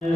आज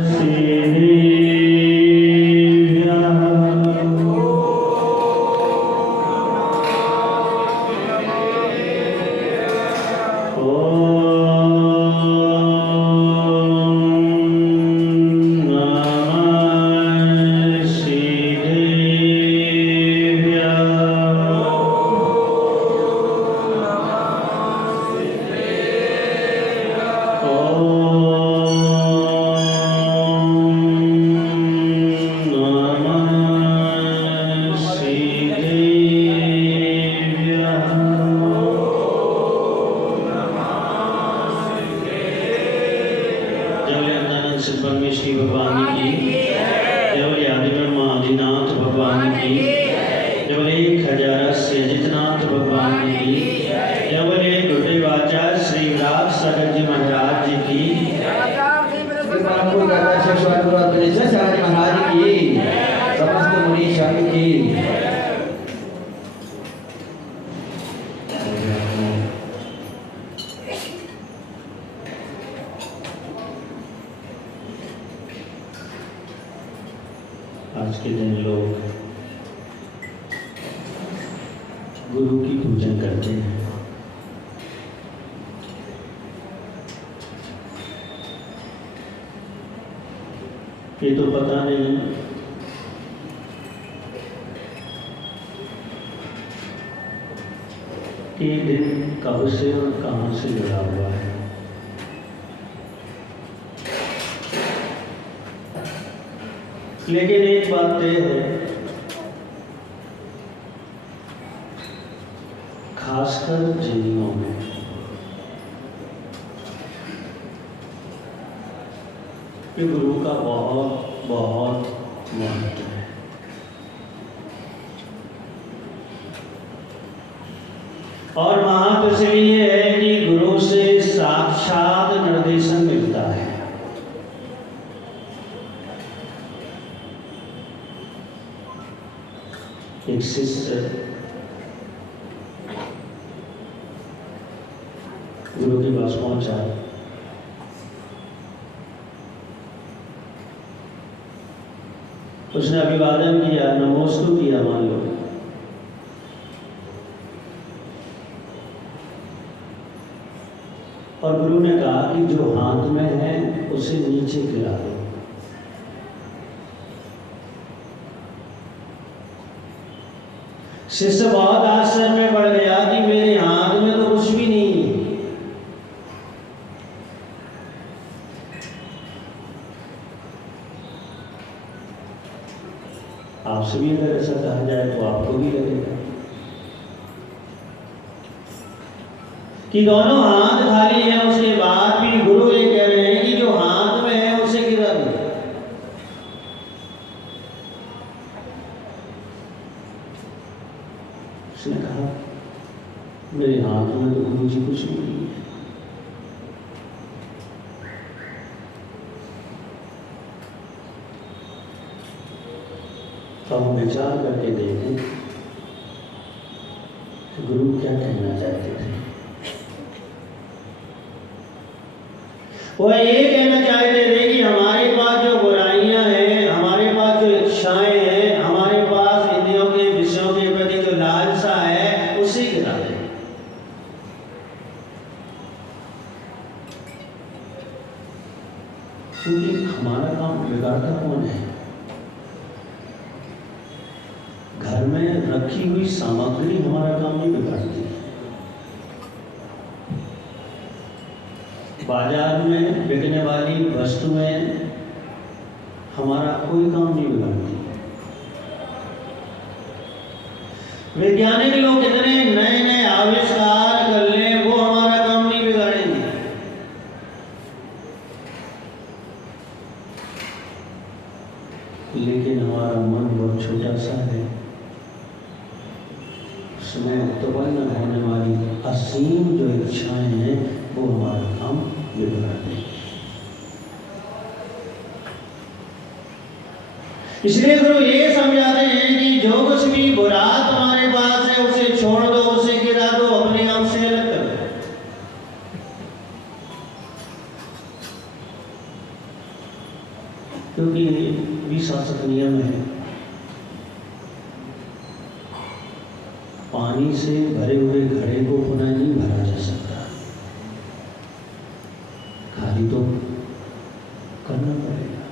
के दिन लोग गुरु की पूजन करते हैं। ये तो पता नहीं कि ये दिन कब से और कहां से जुड़ा हुआ है। लेकिन एक बात तय है, खासकर जैनियों में, कि गुरु का बहुत बहुत महत्व है। और महत्व इसलिए है कि गुरु से साक्षात निर्देशन मिलता है। एक शिष्य गुरु के पास पहुंचा, उसने अभिवादन किया, नमोस्तु किया मान लो, और गुरु ने कहा कि जो हाथ में है उसे नीचे गिरा दो। शिष्य बहुत आश्चर्य में पड़ गया कि मेरे हाथ में तो कुछ भी नहीं है। आपसे भी अगर ऐसा कहा जाए तो आपको भी लगेगा कि दोनों हाथ खाली है, उसके बाद भी गुरु ये कह रहे हैं कि जो हाथ में है उसे गिरा दो। उसने कहा मेरे हाथ में तो गुरु जी कुछ नहीं है। तो हम विचार करके देखें कि गुरु क्या कहना चाहते थे। वो ये कहना चाहते थे कि हमारे पास जो बुराइयां हैं, हमारे पास जो इच्छाएं हैं, हमारे पास इंद्रियों के विषयों के प्रति जो लालसा है, उसे गिरा दें। क्योंकि हमारा काम बिगाड़ता कौन है? घर में रखी हुई सामग्री हमारा काम नहीं बिगाड़ती। बाजार में बिकने वाली वस्तुएं हमारा कोई काम नहीं बिगाड़ती। वैज्ञानिक लोग कितने नए नए आविष्कार कर लें, वो हमारा काम नहीं बिगाड़ेंगे। लेकिन हमारा मन बहुत छोटा सा है, उसमें उत्पन्न होने वाली असीम जो इच्छाएं हैं वो हमारा काम बिगाड़ देंगे। इसलिए गुरु ये समझाते हैं कि जो कुछ भी बुरा तुम्हारे पास है उसे छोड़ दो, उसे गिरा दो, अपने आप से अलग कर दो। क्योंकि भी शासक नियम है, पानी से भरे हुए घड़े को पुनः नहीं भरा जा सकता, खाली तो करना पड़ेगा।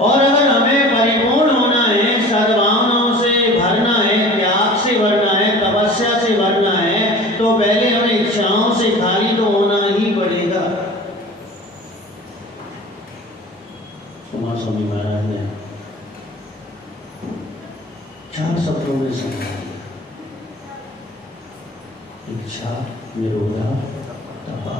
और अगर हमें परिपूर्ण होना है, सद्भावनाओं से भरना है, त्याग से भरना है, तपस्या से भरना है, तो पहले हमें इच्छाओं से खाली तो होना ही पड़ेगा। कुमार स्वामी महाराज ने 4 शब्दों में समझा दिया, इच्छा, निरोधा, तपा।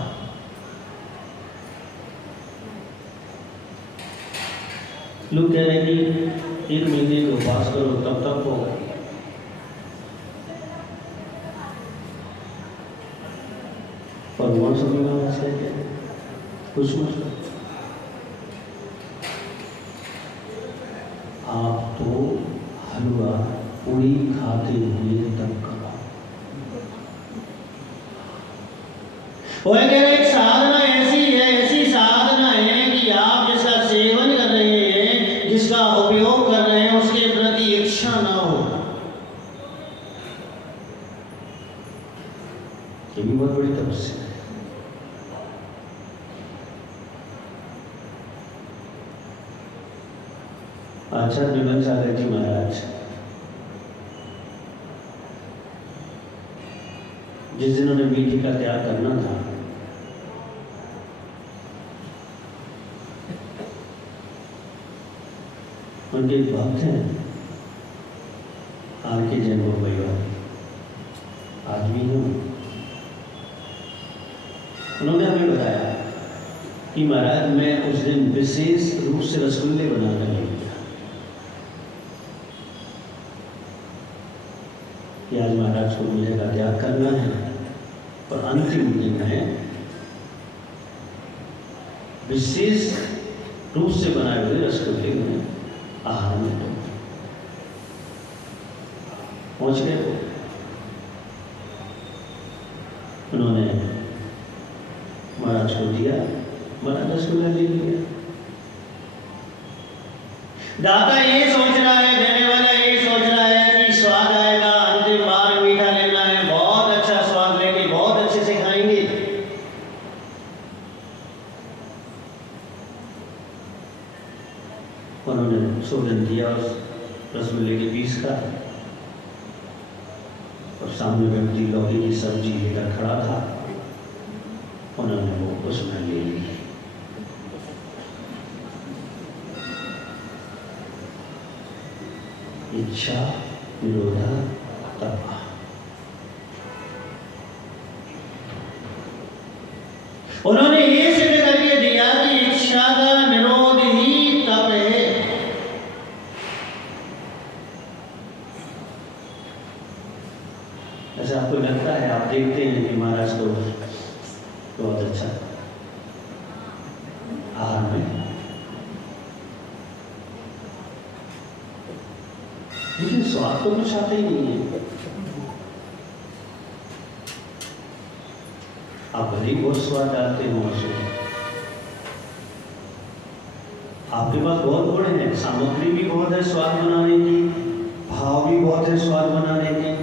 लोग कह रहे हैं कि 1 महीने के उपवास करो तब तक होगा, पर भगवान स्वामी महाराज कहते हैं कुछ मत, आप तो हलवा पूरी खाते हुए तब करो। वो कह रहे एक साधना ऐसी है, ऐसी साधना है कि आप जिसका सेवन कर रहे हैं, जिसका उपयोग कर रहे हैं, उसके प्रति इच्छा ना हो। ये भी बहुत बड़ी तपस्या है। आचार्य विमल सागर जी महाराज जिस दिन उन्हें मीठी का त्याग करना था, उनके भक्त हैं आर के जैन मुंबई वाले, आज भी हैं। उन्होंने हमें बताया कि महाराज मैं उस दिन विशेष रूप से रसगुल्ले बनाकर ले गया कि आज महाराज को मीठे का त्याग करना है, और अंतिम दिन है विशेष रूप से बनाए हुए रसगुल्ले में आहार में तो पहुंच गए। उन्होंने महाराज को दिया, महाराज रसगुल्ला ले लिया। दाता ये सोच रहा है, देने वाला ये सोच रहा है कि स्वाद आएगा, अंतिम बार मीठा लेना है, बहुत अच्छा स्वाद लेंगे, बहुत अच्छे से खाएंगे। उन्होंने सोलन दिया उस रसगुल्ले के पीस का, और सामने व्यक्ति लौकी की सब्जी लेकर खड़ा था, उन्होंने वो उसमें ले ली। इच्छा, निरोधा, तपा। उन्होंने ये सिद्ध करके दिया कि इच्छा का निरोध ही तप है। ऐसा आपको लगता है, आप देखते हैं कि महाराज को बहुत अच्छा आहार में, लेकिन स्वाद तो कुछ आता ही नहीं है। आप भले ही बहुत स्वाद डालते हो उसमें, आपके पास बहुत गुण है, सामग्री भी बहुत है स्वाद बनाने की, भाव भी बहुत है स्वाद बनाने के,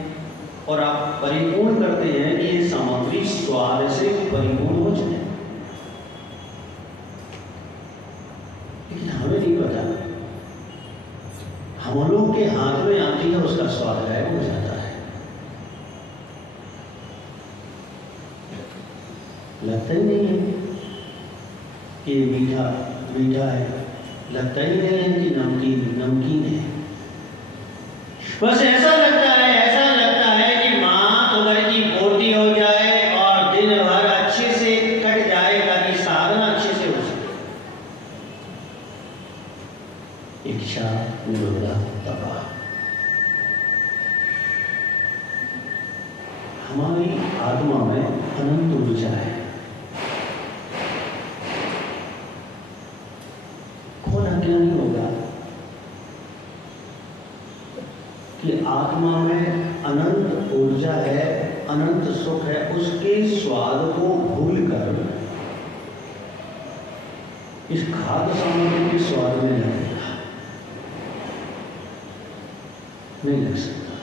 और आप परिपूर्ण करते हैं कि ये सामग्री स्वाद से परिपूर्ण हो जाए। लेकिन हमें नहीं पता, हम लोग के हाथ में आती है, उसका स्वाद गायब हो जाता है। लगता ही नहीं है कि मीठा मीठा है, लगता ही नहीं है कि नमकीन नमकीन है। बस ऐसा लगता है, ऐसा लगता है कि माँ तो घर की पूर्ति हो जाए और दिन भर अच्छे से कट जाए, ताकि साधना अच्छे से हो सके। इच्छा, निरोधा, तपा। हमारी आत्मा में अनंत ऊर्जा है, कौन अज्ञानी होगा कि आत्मा में अनंत ऊर्जा है, अनंत सुख है, उसके स्वाद को भूलकर इस खाद्य सामग्री के स्वाद में लगेगा, नहीं लग सकता।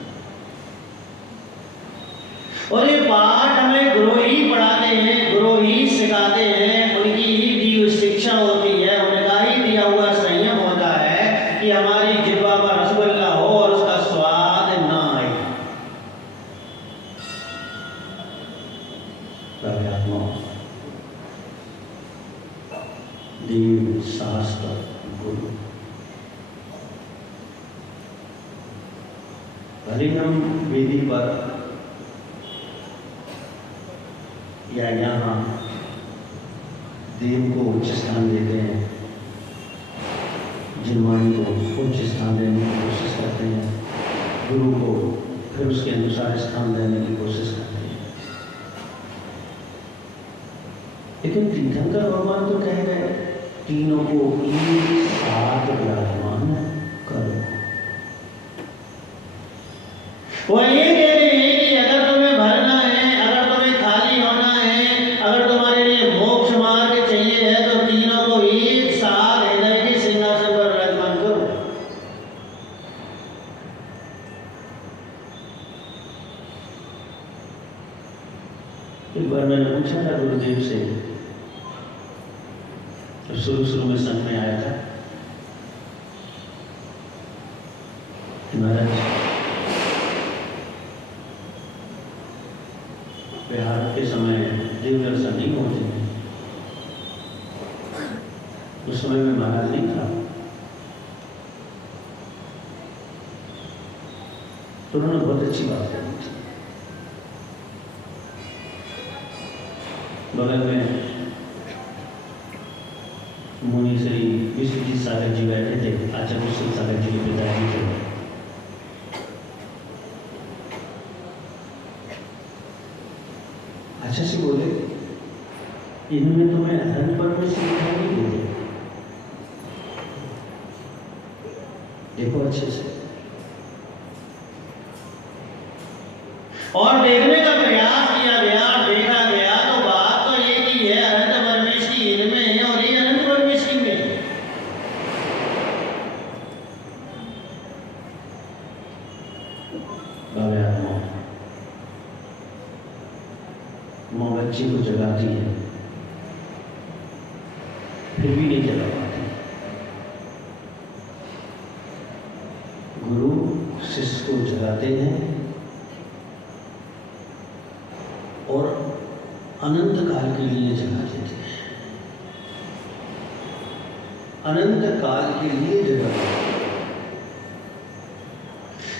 और ये पाठ हमें गुरु ही पढ़ाते हैं, गुरु ही सिखाते हैं, उनकी ही दी हुई शिक्षा होती है, उनका ही दिया हुआ संयम होता है कि हमारी जिह्वा पर रसगुल्ला हो और उसका स्वाद ना आए। देव शास्त्र गुरु, भले हम वेदी पर या यहाँ देव को उच्च स्थान देते हैं, जिनवाणी को उच्च स्थान देने की कोशिश करते हैं, गुरु को फिर उसके अनुसार स्थान देने की कोशिश करते हैं, लेकिन तीर्थंकर भगवान तो कह गए तीनों को एक साथ विराजमान करो। वो ये कह रहे हैं कि अगर तुम्हें भरना है, अगर तुम्हें खाली होना है, अगर तुम्हारे लिए मोक्ष मार्ग चाहिए है, तो तीनों को एक साथ हृदय के सिंहासन पर विराजमान करो। एक बार मैंने पूछा था गुरुदेव से, शुरू में संग में आया था, महाराज बिहार के समय देव दर्शन नहीं होते हैं, उस समय में महाराज नहीं था, तो उन्होंने बहुत अच्छी बात कही थी। बगल में मुनि श्री विश्वजीत सागर जी बैठे थे, आचार्य विश्वजीत सागर जी के पिताजी थे। अच्छा से बोले, इनमें तुम्हें अहम पर में शिक्षा नहीं देते, देखो अच्छे से और देखने का प्रयास किया गया, देखा गया, तो बात तो ये की है अनंत परमेश की इनमें है और ये अनंत परमेश की में। माँ बच्चे को जगाती है, फिर भी नहीं जगा पाती। गुरु शिष्य को जगाते हैं और अनंत काल के लिए जगा देते हैं, अनंत काल के लिए जगा देते हैं,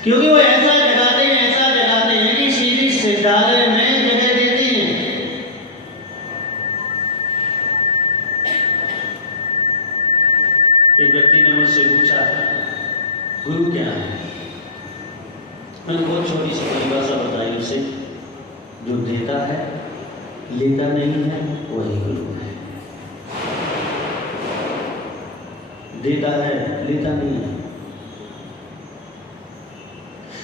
क्योंकि वो ऐसा जगाते हैं कि सीधी सिद्धालय में जगह देती हैं। एक व्यक्ति ने मुझसे पूछा, गुरु क्या है? मैंने बहुत छोटी सी परिभाषा बताई उसे, जो देता है लेता नहीं है वही गुरु है। देता है लेता नहीं है,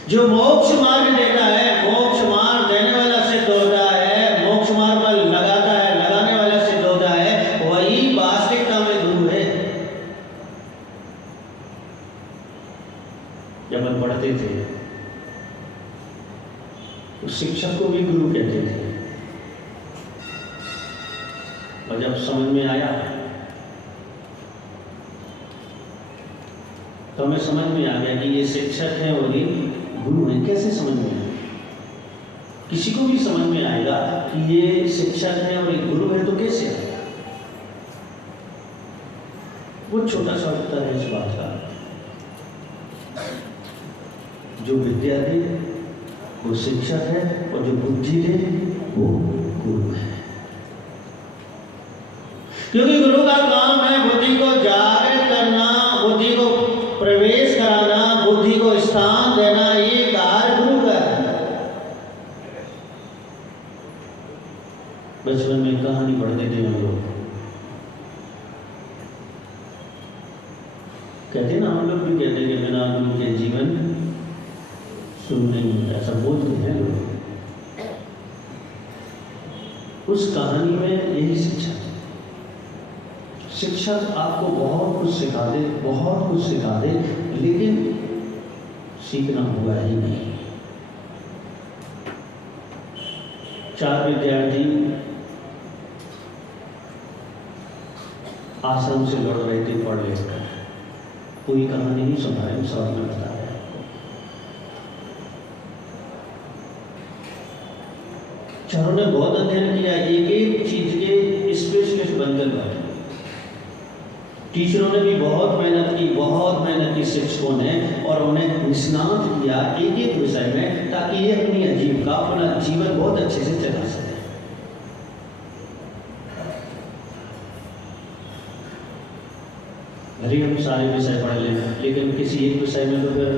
जो मोक्ष मार्ग देता है, मोक्ष मार्ग देने वाला सिद्ध होता है, मोक्ष मार्ग पर लगाता है, लगाने वाला सिद्ध होता है, वही वास्तविकता में गुरु है। जब हम पढ़ते थे तो शिक्षक को भी गुरु कहते थे, और जब समझ में आया तो हमें समझ में आ गया कि ये शिक्षक है और ये गुरु है। कैसे समझ में आया? किसी को भी समझ में आएगा कि ये शिक्षक है और ये गुरु है, तो कैसे आएगा? वो छोटा सा उत्तर है इस बात का, जो विद्या दे वो शिक्षक है और जो बुद्धि दे वो गुरु है। क्योंकि गुरु का काम है बुद्धि को जागृत करना, बुद्धि को प्रवेश कराना, बुद्धि को स्थान देना, ये कार्य गुरु का है। बचपन में कहानी पढ़ते थे हम लोग, कहते ना, हम लोग भी कहते कि बिना गुरु के जीवन शुरू नहीं होता, ऐसा बोलते हैं लोग। उस कहानी में यही शिक्षा थी, शिक्षक आपको बहुत कुछ सिखा दे, बहुत कुछ सिखा दे, लेकिन सीखना हुआ ही नहीं। 4 विद्यार्थी आश्रम से लौट रहे थे पढ़ लेकर। पूरी कहानी नहीं सुना है, शॉर्ट में बता रहे हैं। चारों ने बहुत अध्ययन किया, एक एक चीज के स्पेशलिस्ट बनकर बैठे। टीचरों ने भी बहुत मेहनत की शिक्षकों ने, और उन्हें निष्णात किया एक एक विषय में, ताकि ये अपनी आजीविका, अपना जीवन बहुत अच्छे से चला सके। भले हम सारे विषय पढ़ लें, लेकिन किसी एक विषय में तो फिर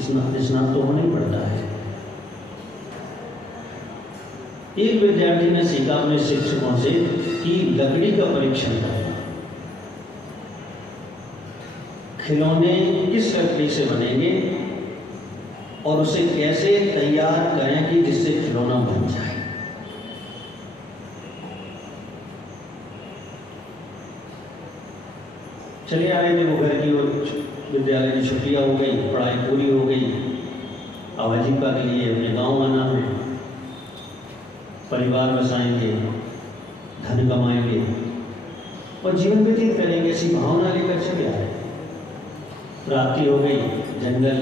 स्नातक तो होना ही पड़ता है। एक विद्यार्थी ने सीखा अपने शिक्षकों से कि लकड़ी का परीक्षण करना, खिलौने किस लकड़ी से बनेंगे और उसे कैसे तैयार करें कि जिससे खिलौना बन जाए। चले आ रहे थे वो घर की ओर, विद्यालय की छुट्टियां हो गई, पढ़ाई पूरी हो गई। अब आजीविका के लिए अपने गांव आना है, परिवार बसाएंगे, धन कमाएंगे और जीवन व्यतीत करेंगे, ऐसी भावना लेकर चले आए। रात्रि हो गई, जंगल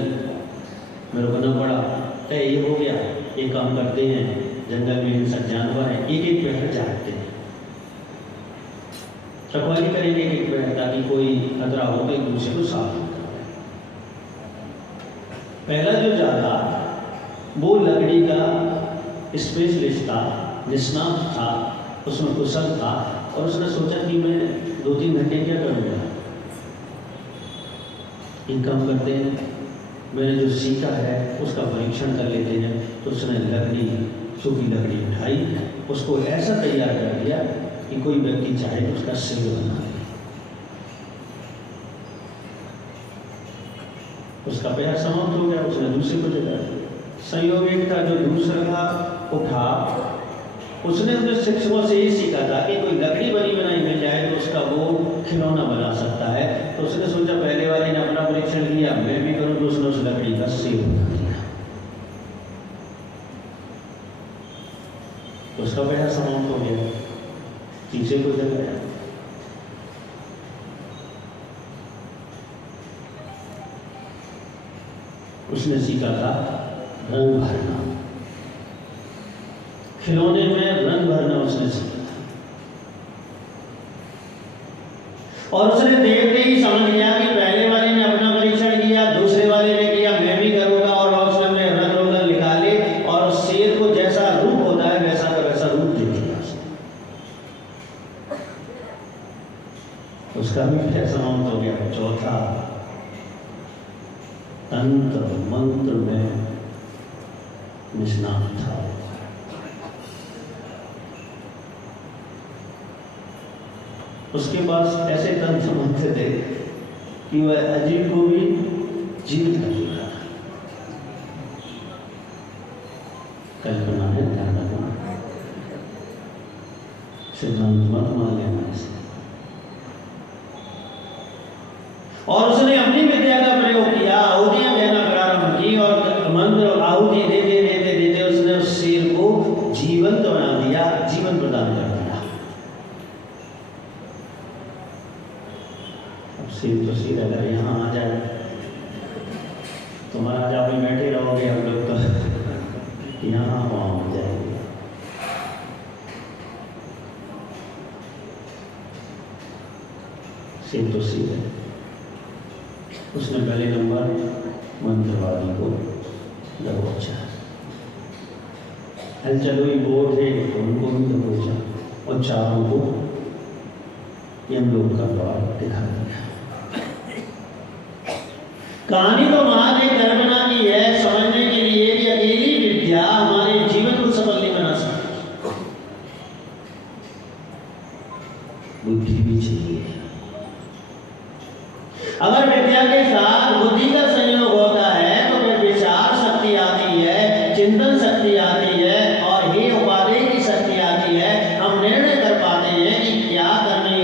में रुकना पड़ा। तय ये हो गया, एक काम करते हैं, जंगल में हिंसक जानवर है, एक एक पहर जागते हैं, रखवाली करेंगे एक एक पहर, ताकि कोई खतरा हो तो एक दूसरे को साफ कर पाए। पहला जो जागा वो लकड़ी का स्पेशलिस्ट था, निष्णात था, उसमें कुशल था, और उसने सोचा कि मैं 2-3 घंटे क्या करूँगा, एक काम करते हैं, मैंने जो सीखा है उसका परीक्षण कर लेते हैं। तो उसने लकड़ी, सूखी लकड़ी उठाई, उसको ऐसा तैयार कर दिया कि कोई व्यक्ति चाहे तो उसका सिर बना दे। उसका पैर समाप्त हो गया, उसने दूसरे को जगा दिया। संयोग एक था, जो दूसरा उठा, उसने अपने शिक्षकों से ये सीखा था कि कोई लकड़ी बनी बनाई मिल जाए तो उसका वो खिलौना बना सकता है। तो उसने सोचा, पहले वाले ने अपना परीक्षण किया, मैं भी करूं, तो उसने उस लकड़ी का सेव बना दिया। उसका पैर समाप्त हो गया, तीसरे को जगाया। उसने सीखा था रंग भरना, खिलौने में रंग भरना उसने सीखा था। और उसने देखते ही समझ गया कि पहले वाले ने अपना परीक्षण किया, दूसरे वाले ने किया, मैं भी करूंगा। और उसने रंग रोगन निकाले, और उस शेर को जैसा रूप होता है वैसा का वैसा रूप दे दिया। उसका भी फैसला हो गया। चौथा, तंत्र मंत्र में निष्णात था। उसके पास ऐसे तंत्र मंत्र थे कि वह अजीब को भी जीवित कर चुका था। कल्पना है, ध्यान रखना, सिद्धांत मत मान लेना इसे। और उसने अपनी विद्या का प्रयोग किया, आहुतियां देना प्रारंभ की, और मंत्र आहुति देते देते देते उसने उस शेर को जीवंत बना दिया, जीवन प्रदान कर दिया। अब शेर तो शेर अगर यहाँ आ जाए तो महाराज आप भी बैठे रहोगे, हम लोग तो यहाँ वहाँ हो जाएंगे। शेर तो शेर है। उसने पहले नंबर मंत्रवादी को दबोचा, हलचल हुई, बोर्ड थे तो उनको भी दबोचा, और चारों को यमलोक का द्वार दिखा दिया। कहानी तो महादेव कल्पना की है, समझने के लिए कि अकेली विद्या हमारे जीवन को सफल नहीं बना सकती, बुद्धि भी चाहिए। अगर विद्या के साथ बुद्धि का संयोग होता है तो फिर विचार शक्ति आती है, चिंतन शक्ति आती है, और हे उपादेय की शक्ति आती है। हम निर्णय कर पाते हैं कि क्या करने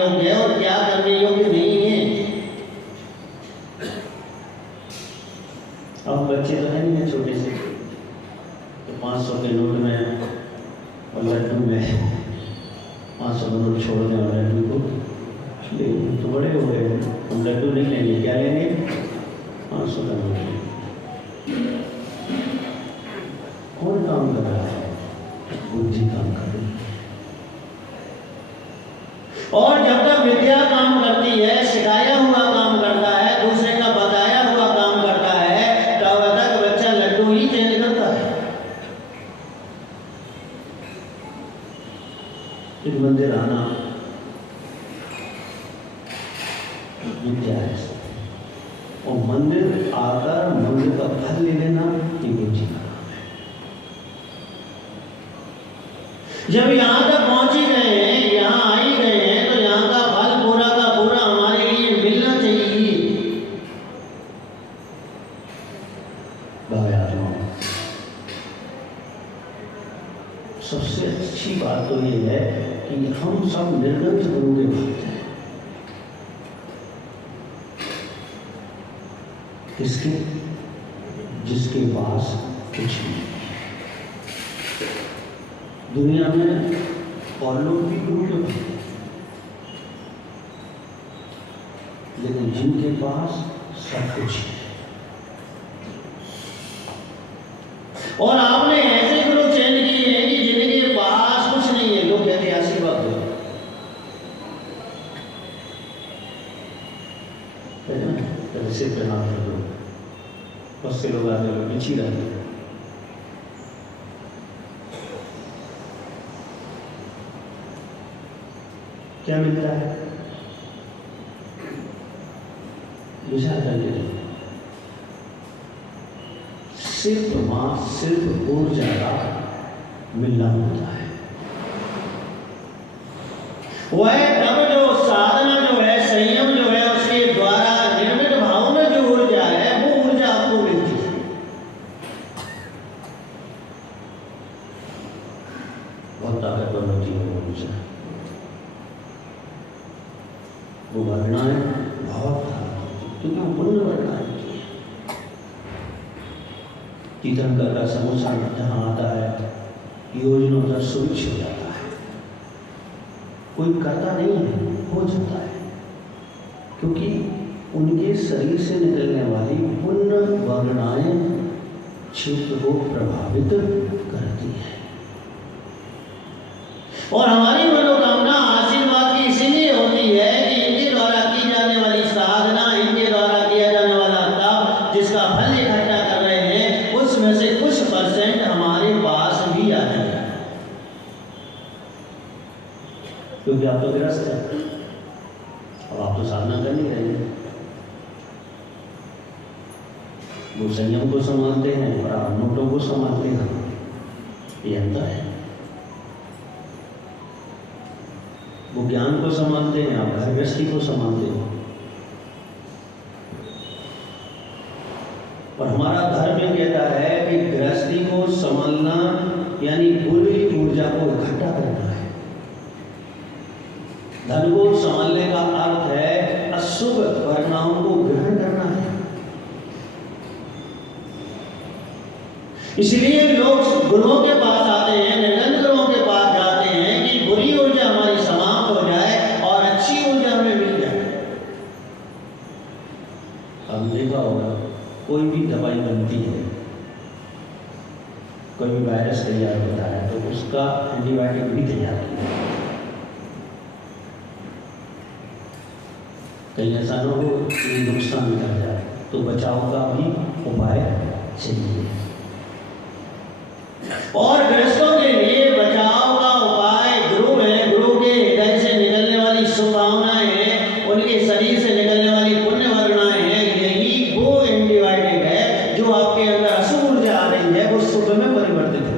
तो बड़े हो गए, हम लड्डू नहीं लेंगे, क्या लेंगे? 500 का नोट लेंगे। कौन काम कर रहा है? बुद्धि काम कर रही है। और जब तक विद्या काम करती है, सिखाया हुआ काम करता है, दूसरे का बताया हुआ काम करता है, तब तक बच्चा लड्डू ही चेंज करता है। एक मंदिर आना विद्या है, और मंदिर आकर मंदिर का फल ले लेना ये बुद्धि का काम है। जब यहाँ तक पहुंच ही गए हैं, यहाँ आ ही गए हैं, तो यहाँ का फल पूरा का पूरा हमारे लिए मिलना चाहिए। सबसे अच्छी बात तो ये है कि हम सब निर्गत गुरु के भक्त हैं। किसके? जिसके पास कुछ नहीं। दुनिया में और लोग भी गुरु के भक्त हैं, लेकिन जिनके पास सब कुछ है। और आपने ऐसे गुरु चयन किए हैं कि जिनके पास कुछ नहीं है, लोग कहते आशीर्वाद दो, सिर पे हाथ रख दो, बहुत से लोग आते हैं पीछे रहते हैं। क्या मिलता है? विचार करके सिर्फ ऊर्जा का मिलना होता है। वह तब जो साधना जो है, संयम जो है, उसके द्वारा निर्मित भाव में जो ऊर्जा है, वो ऊर्जा आपको मिलती है। बहुत ताकतवर होती है वो ऊर्जा, वो वर्णाएं बहुत क्योंकि वो पुण्य वर्णाएं होती है। तीर्थंकर का समोसा जहाँ आता है, योजनों तक सुविच्छ हो जाता है। कोई करता नहीं है, हो जाता है, क्योंकि उनके शरीर से निकलने वाली पुण्य वर्णाएं क्षेत्र को प्रभावित करती है। और हमारी मनोकामना आशीर्वाद की इसीलिए होती है कि इनके द्वारा की जाने वाली साधना, इनके द्वारा किया जाने वाला तप, जिसका फल इकट्ठा कर रहे हैं, उसमें से कुछ % हमारे पास भी आ जाए, क्योंकि आप तो ग्रस्त हैं, अब आप तो साधना कर नहीं रहे हैं। वो संयम को संभालते हैं और आप नोटों को संभालते हैं, ये अंतर है। वो ज्ञान को संभालते हैं, आप घर गृहस्थी को संभालते हो। और हमारा धर्म कहता है कि गृहस्थी को संभालना यानी बुरी ऊर्जा को इकट्ठा करना है। धन को संभालने का अर्थ है अशुभ वर्णाओं को ग्रहण करना है। इसलिए लोग गुरुओं के पास आते हैं, निर्गत गुरुओं के पास जाते हैं कि बुरी ऊर्जा हमारी समाप्त हो जाए और अच्छी ऊर्जा हमें मिल जाए। हमने देखा होगा, कोई भी दवाई बनती है, कोई भी वायरस तैयार होता है तो उसका एंटीबायोटिक भी तैयार किया है। कहीं ऐसा न हो कि नुकसान कर जाए, तो बचाव का भी उपाय चाहिए। और गृहस्थों के लिए बचाव का उपाय गुरु है। गुरु के हृदय से निकलने वाली शुभभावनाएं हैं, उनके शरीर से निकलने वाली पुण्य वर्णाएं हैं। यही वो एंटीबायोटिक है जो आपके अंदर अशुभ ऊर्जा आ रही है, वो शुभ में परिवर्तित हो।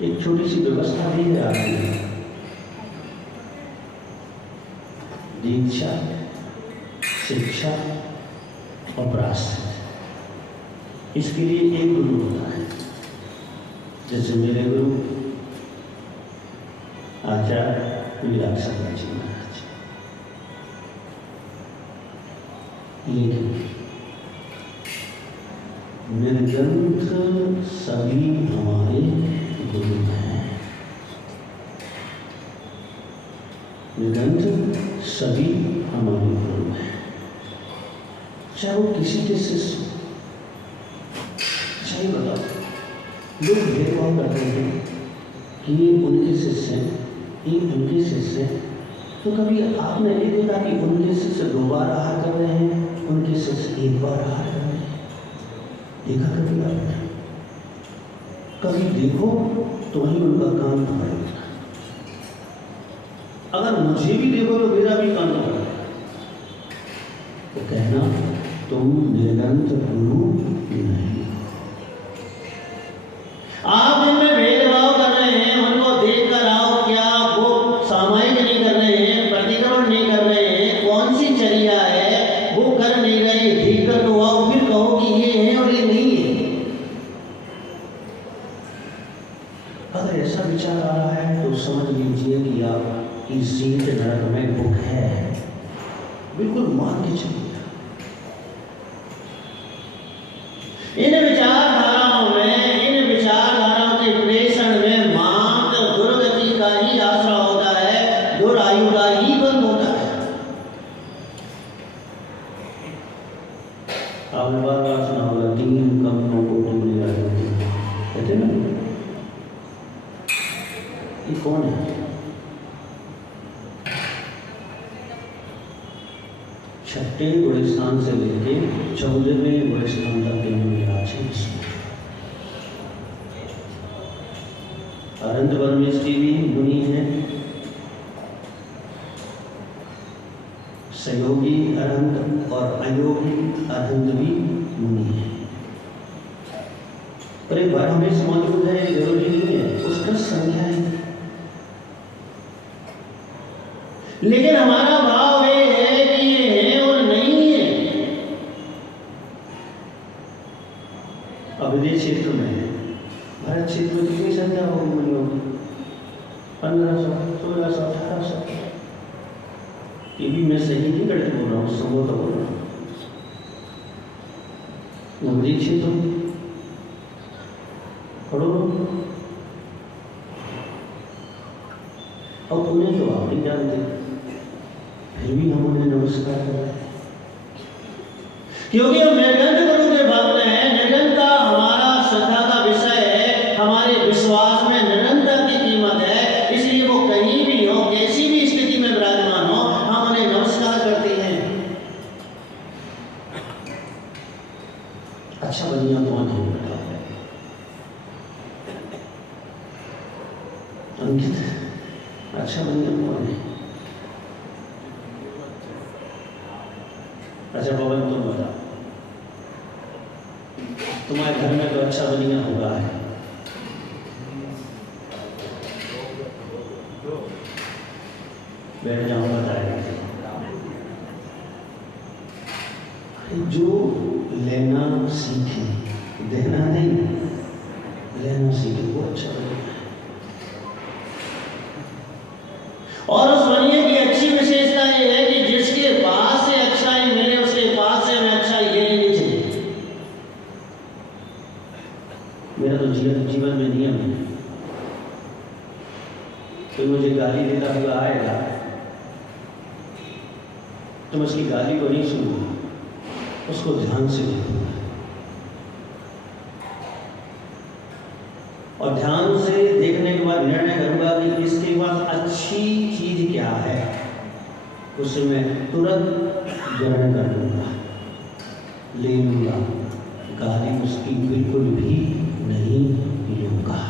एक छोटी सी व्यवस्था दी है आपकी, दीक्षा, शिक्षा और प्रायश्चित। इसके लिए एक गुरु होता है, जैसे मेरे गुरु आचार्य लीलाक्षर जी महाराज। लेकिन निर्ग्रंथ सभी हमारे गुरु हैं। सभी हमारे गुरु हैं, चाहे वो किसी के शिष्य। सही बताओ, लोग भेदभाव करते हैं कि ये उनके शिष्य हैं, ये उनके शिष्य हैं। तो कभी आपने ये देखा कि उनके शिष्य 2 बार आहार कर रहे हैं, उनके शिष्य 1 बार आहार कर रहे हैं? देखा कभी आपने? कभी देखो तो वहीं उनका काम पड़ेगा। अगर मुझे भी देखो तो मेरा भी काम पड़ेगा। तो कहना तुम निरंतर गुरु नहीं। आप जिनमें भेदभाव कर रहे हैं उनको देख कर आओ, क्या वो सामायिक नहीं कर रहे हैं, प्रतिक्रमण नहीं कर रहे हैं, कौन सी चर्या है वो कर नहीं रहे, ठीक कर तो आओ, फिर कहो कि ये है और ये नहीं है। अगर ऐसा विचार आ रहा है तो समझ लीजिए कि आपकी सीट नरक में बुक है, बिल्कुल मान के चलिए। इन विचारधाराओं में, इन विचारधाराओं के प्रेषण में मात्र दुर्गति का ही आसरा होता है, दुरायु का ही बंद होता है। आपने बार बार सुना होगा 3 कमरों को टूटने लगे, कहते ना, ये कौन है? छठे गुण स्थान से लेके 14वें गुण स्थान तक के महाराज हैं। अरंत परमेष्ठी भी मुनि है, सहयोगी अरंत और अयोगी अरंत भी मुनि है। पर एक बार हमें मौजूद है, जरूरी नहीं है, उसका संख्या है। लेकिन हमारा भाव ये है कि ये है और नहीं है। अवधि क्षेत्र में है, भारत क्षेत्र में कितनी संख्या होगी मुनियों की? 1500, 1600, 1800। ये भी मैं सही नहीं करके बोल रहा हूँ, संभव तो बोल रहा हूँ। अवधि क्षेत्र पढ़ो और उन्हें तो आप नहीं जानते, फिर भी हम उन्हें नमस्कार कर रहे हैं, क्योंकि हम निर्गंध गुरु के भक्त हैं। निर्गंधता हमारा श्रद्धा का विषय है, हमारे विश्वास में निरंतर की कीमत है। इसलिए वो कहीं भी हो, कैसी भी स्थिति में विराजमान हो, हम उन्हें नमस्कार करते हैं। अच्छा बनिया कौन है बताओ? अंकित, अच्छा बनिया कौन है? अच्छा पवन तुम बताओ, तुम्हारे घर में तो अच्छा बनिया होगा है। बैठ जाओ, बताएगा। जो लेना सीखे, देना नहीं, लेना सीखे, वो अच्छा बनिया है। और उस बनिए की अच्छी विशेषता ये है कि जिसके पास से अच्छाई मिले उसके पास से हमें अच्छाई ये लेनी चाहिए। मेरा तो जीवन में नियम है, कोई मुझे गाली देता हुआ आएगा तो मैं उसकी गाली को नहीं सुनूंगा, उसको ध्यान से देखूंगा और ध्यान से देखने के बाद निर्णय करूंगा कि इसके पास अच्छी चीज क्या है, उसे मैं तुरंत ग्रहण कर लूंगा, ले लूंगा, गाली उसकी बिल्कुल भी नहीं लूंगा।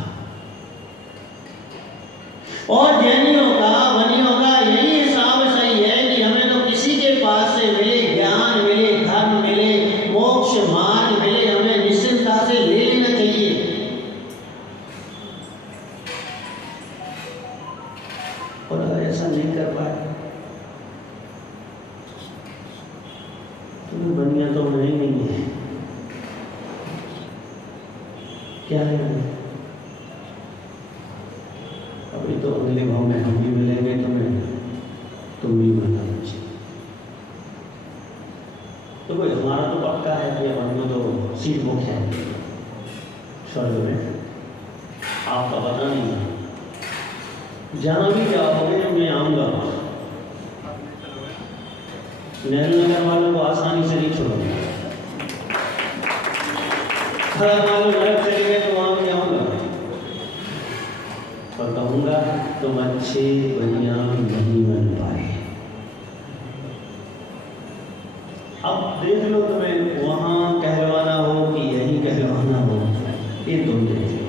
और जैनियों का, वनियों का यही हिसाब सही है कि हमें तो किसी के पास से मिले ज्ञान, मिले धर्म, मिले मोक्ष मार्ग मिले, हमें निश्चिंतता से ले लेना चाहिए। और अगर ऐसा नहीं कर पाए तो बनिया तो नहीं है, क्या है? अभी तो अगले भाव में हम भी मिलेंगे तुम्हें, तुम भी मिलना चाहिए। तो कोई हमारा तो पक्का है कि अब हमको तो सीट बुक है स्वर्ग में, आपका पता नहीं है, जाना भी जाओगे मैं आऊँगा। नेहरू नगर वालों को आसानी से नहीं छोड़ूंगा। अगर मान लो नरक चले गए तो वहां जाऊंगा और कहूंगा तुम अच्छे बढ़िया नहीं बन पाए। अब देख लो तुम्हें वहां कहलवाना हो कि यही कहलवाना हो, ये तुम देख लो।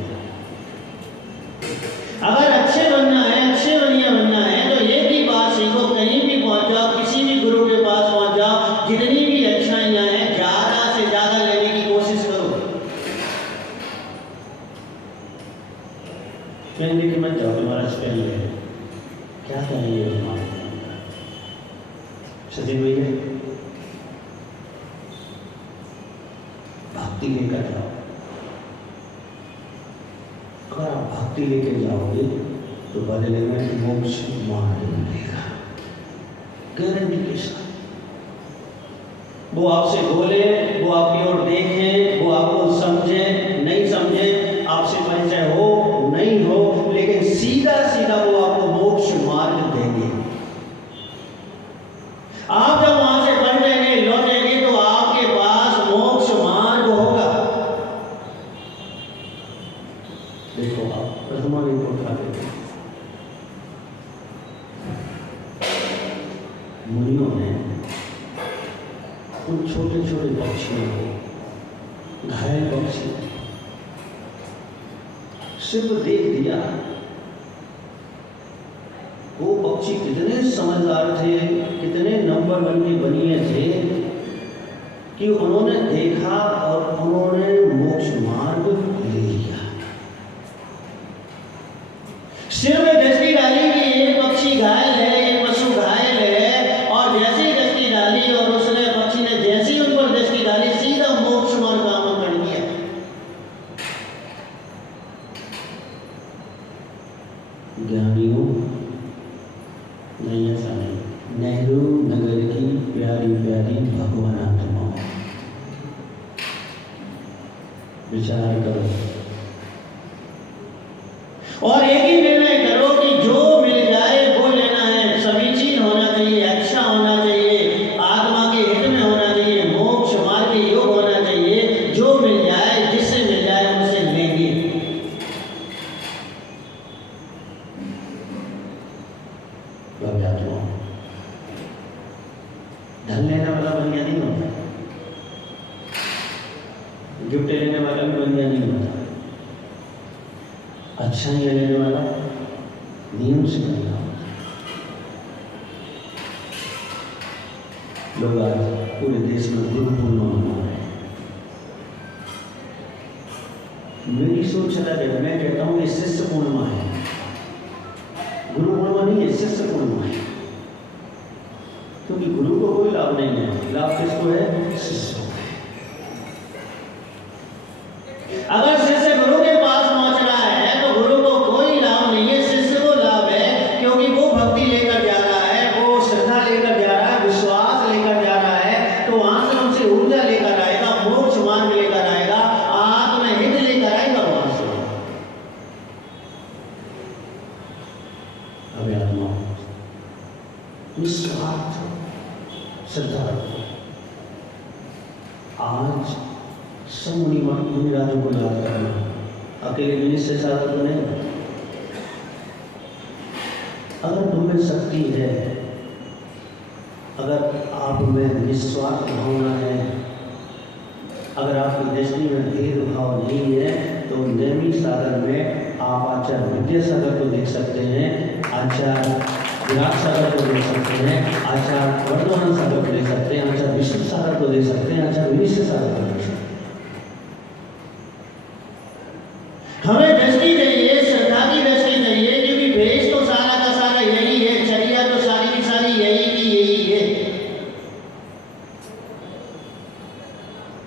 अगर अच्छे बनना है, अच्छे बढ़िया बनना है तो एक ही बात सीखो, कहीं भी पहुंच जाओ, किसी भी गुरु के पास पहुंच जाओ, जितनी भी अच्छाइयां हैं ज्यादा से ज्यादा लेने की कोशिश करो। कहने की मत जाओ तुम्हारा स्पेल ले, क्या करेंगे सचिन भैया, भक्ति लेकर जाओ। अगर आप भक्ति लेकर जाओगे तो बदले में मोक्ष मार्ग मिलेगा, गारंटी के साथ। वो आपसे बोले, वो आपकी ओर देखें, वो आपको समझे नहीं समझे, आपसे परिचय हो नहीं हो, लेकिन सीधा सीधा वो आपको मोक्ष मार्ग देंगे। आप जब वहां से पलटेंगे लौटेंगे तो आपके पास मोक्ष मार्ग होगा। देखो आप प्रथमा रिपोर्ट उठा देते, मुनियों ने उन छोटे छोटे पक्षियों को, घायल पक्षी सिर्फ देख दिया। वो पक्षी कितने समझदार थे, कितने नंबर वन के बनिए थे कि उन्होंने देखा और उन्होंने मोक्ष मार्ग ले लिया। सिर में दृष्टि डाली कि ये पक्षी घायल है, ये पशु घायल है, और जैसे ही दृष्टि डाली और उसने पक्षी ने जैसे ही उन पर दृष्टि डाली सीधा मोक्ष मार्ग का अमल कर दिया। ज्ञानियों नहीं, ऐसा नहीं। नेहरू नगर की प्यारी प्यारी भगवान आत्माओं, विचार करो और एक ही निर्णय करो कि जो मिल जाए वो लेना है। समीचीन होना चाहिए, अच्छा होना चाहिए, आत्मा के हित में होना चाहिए, मोक्ष मार्ग के योग होना चाहिए। जो मिल जाए, जिससे मिल जाए उनसे लेंगे। धन लेने वाला बढ़िया नहीं होता, गिफ्ट लेने वाला भी बढ़िया नहीं होता, अच्छा ही लेने वाला नियम से बढ़िया होता। लोग आज पूरे देश में गुरु पूर्णिमा मना रहे हैं। मेरी सोच अलग है, मैं कहता हूँ ये शिष्य पूर्णिमा है, गुरु पूर्णिमा नहीं है, शिष्य पूर्णिमा है। क्योंकि गुरु को कोई लाभ नहीं है, लाभ किसको है? शिष्य को है। अगर शिष्य गुरु के पास पहुंच रहा है तो गुरु को कोई लाभ नहीं है, शिष्य को लाभ है। क्योंकि वो भक्ति लेकर जा रहा है, वो श्रद्धा लेकर जा रहा है, विश्वास लेकर जा रहा है, तो वहां से उनसे ऊर्जा लेकर आएगा, मोक्ष मार्ग लेकर आएगा, आत्महित लेकर आएगा वहां से। अबे आत्मा निस्वार्थ श्रद्धा रखो। आज सब मुनि राजों को याद करना, अकेले मिनिस से सारा तो नहीं। अगर तुम में शक्ति है, अगर आप में निस्वार्थ भावना है, अगर आपकी दृष्टि में भेदभाव नहीं है, तो नैमिष सागर में आप आचार्य विद्यासागर को देख सकते हैं, आचार्य विराट सागर को देख सकते हैं, आचार्य वर्धमान सागर को देख सकते हैं, आचार्य विष्णु सागर को देख सकते हैं, आचार्य विनिश्चय सागर को देख सकते हैं। हमें दृष्टि चाहिए, श्रद्धा की दृष्टि चाहिए, क्योंकि भेष तो सारा का सारा यही है, चर्या तो सारी की सारी यही की यही है।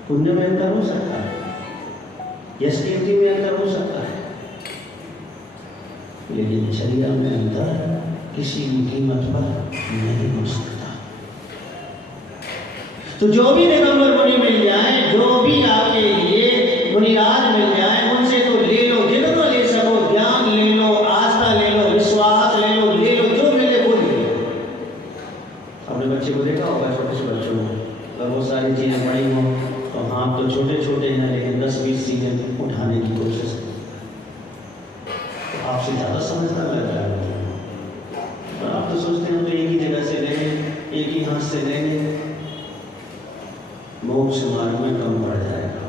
पुण्य में अंतर हो सकता है, यश कीर्ति में अंतर हो सकता है, लेकिन चर्या में अंतर किसी भी कीमत पर नहीं हो सकता। तो जो भी दिगंबर मुनि मिल जाए, जो भी आपके लिए मुनिराज मिल जाए, उनसे तो ले लो, जितना ले सको, ज्ञान ले लो, आस्था ले लो, विश्वास ले लो, जो मिले वो ले लो। अपने बच्चे को देखा होगा, छोटे से आपसे ज़्यादा समझदार लग रहा है मुझे। और आप तो सोचते हैं तो एक ही जगह से लेंगे, एक ही हाथ से लेंगे, मोक्ष मार्ग में कम पड़ जाएगा।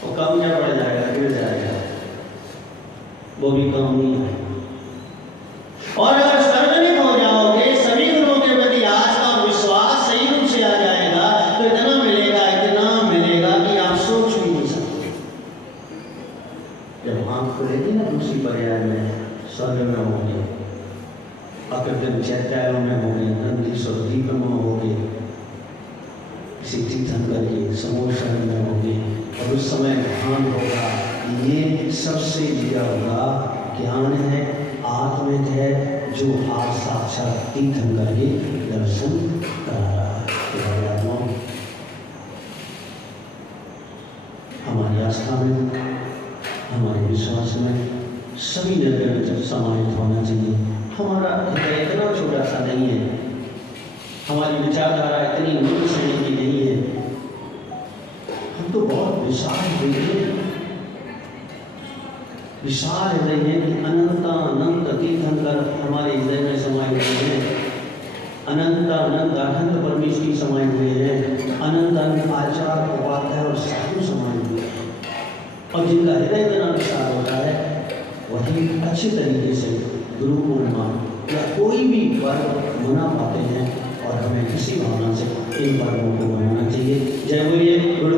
और कम क्या पड़ जाएगा, गिर जाएगा, वो भी कम नहीं है। और अगर सर्वनिक हो जाओगे, सभी गुरुओं के प्रति आस्था और विश्वास सही रूप से आ जाएगा, तो इतना मिलेगा कि आप सोच भी नहीं सकते। जब आंख खुलेगी ना दूसरी पर्याय में, स्वर्ग में होंगे, अकृत्रिम चैत्यालयों में होंगे, नंदी स्वदीप में होंगे, किसी तीर्थंकर के समूह शहर में होंगे, और उस समय ध्यान होगा, ये सबसे लिया हुआ ज्ञान है, आत्मिक है, जो आज साक्षात तीर्थंकर के दर्शन करा रहा है। हमारी आस्था में, हमारे विश्वास में सभी जगह समाहित होना चाहिए। हमारा हृदय इतना छोटा सा नहीं है, हमारी विचारधारा इतनी मूर्ख श्रेणी की नहीं है, हम तो बहुत विशाल हृदय हैं, विशाल हृदय है कि अनंत तीर्थंकर हमारे हृदय में समाये हुए हैं, अनंत अखंड परमेश्वरी समाये हुए हैं, अनंत आचार्य उपाध्याय और साधु समाये हुए हैं। और जिनका हृदय इतना विशाल होता है, वही अच्छे तरीके से गुरु पूर्णिमा या कोई भी पर्व मना पाते हैं, और हमें किसी भावना से इन पर्वों को मनाना चाहिए। जय बोलिए गुरु